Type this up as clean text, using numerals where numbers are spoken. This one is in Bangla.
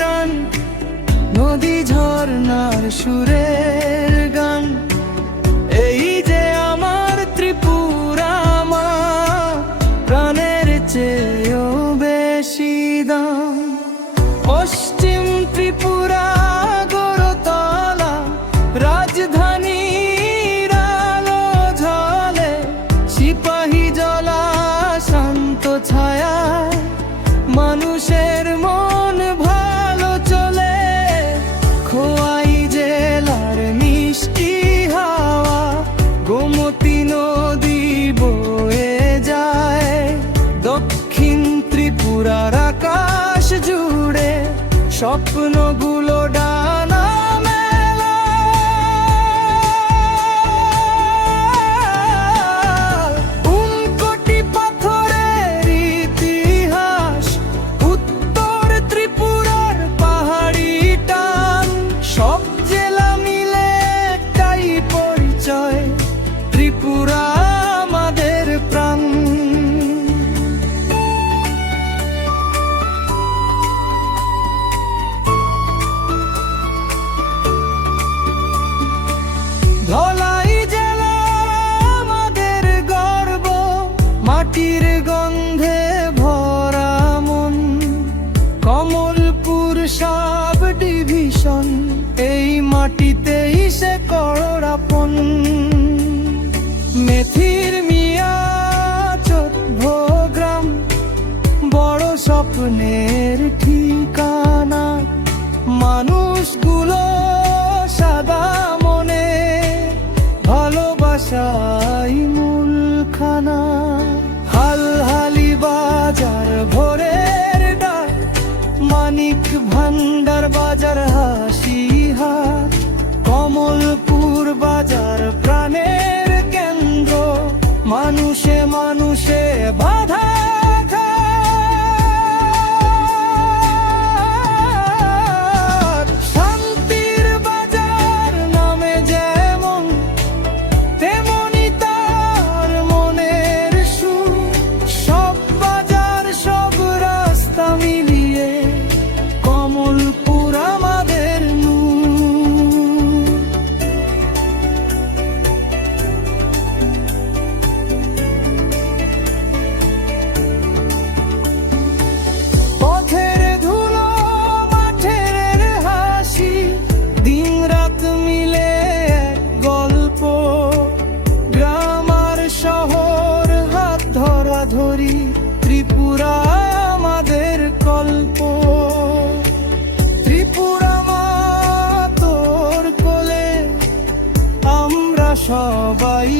টান, নদী ঝর্ণার সুরের গান। এই যে আমার ত্রিপুরা মা, প্রাণের চেয়েও বেশি দাম। পশ্চিম ত্রিপুরা গড়তলা, রাজধানীর আলো ঝলে, সিপাহী জলা শান্ত ছায়ায়, মানুষের মন ভালো চলে। খোয়াই জেলার মিষ্টি হাওয়া, গোমতী নদী বয়ে যায়, দক্ষিণ ত্রিপুরার আকাশ জুড়ে স্বপ্নগুলো ডানা মেলায়। উনকোটি পাথরের ইতিহাস, উত্তর ত্রিপুরার পাহাড়ি টান, সব জেলা মিলে একটাই পরিচয়, ত্রিপুরা আমাদের প্রাণ। ধলাই জেলা আমাদের গর্ব, মাটির গন্ধে ভরা মন, কমলপুর সাব ডিভিশন, এই মাটিতেই সে করোড়াপন। মেথির মিয়া চোদ্ভগ্রাম, বড় স্বপ্নের ঠিকানা, মানুষগুলো সাদা মনে, ভালোবাসাই মূলখানা। হালহালি বাজার ভোরের ডাক, মানিক ভান্ডার বাজার হাসি হাট, কমলপুর বাজার প্রাণের কেন্দ্র, মানুষে মানুষে বাধা ঘাত। শান্তির বাজার নামে যেমন, তেমনি তার মনের সুর, সব বাজার সব রাস্তা মিলিয়ে কমলপুর আমাদের নূর। পথের ধুলো মাঠের হাসি, দিন রাত মিলে এক গল্প, গ্রাম আর শহর হাত ধরাধরি, ত্রিপুরা আমাদের কল্প। ত্রিপুরা মা তোর কোলে আমরা সবাই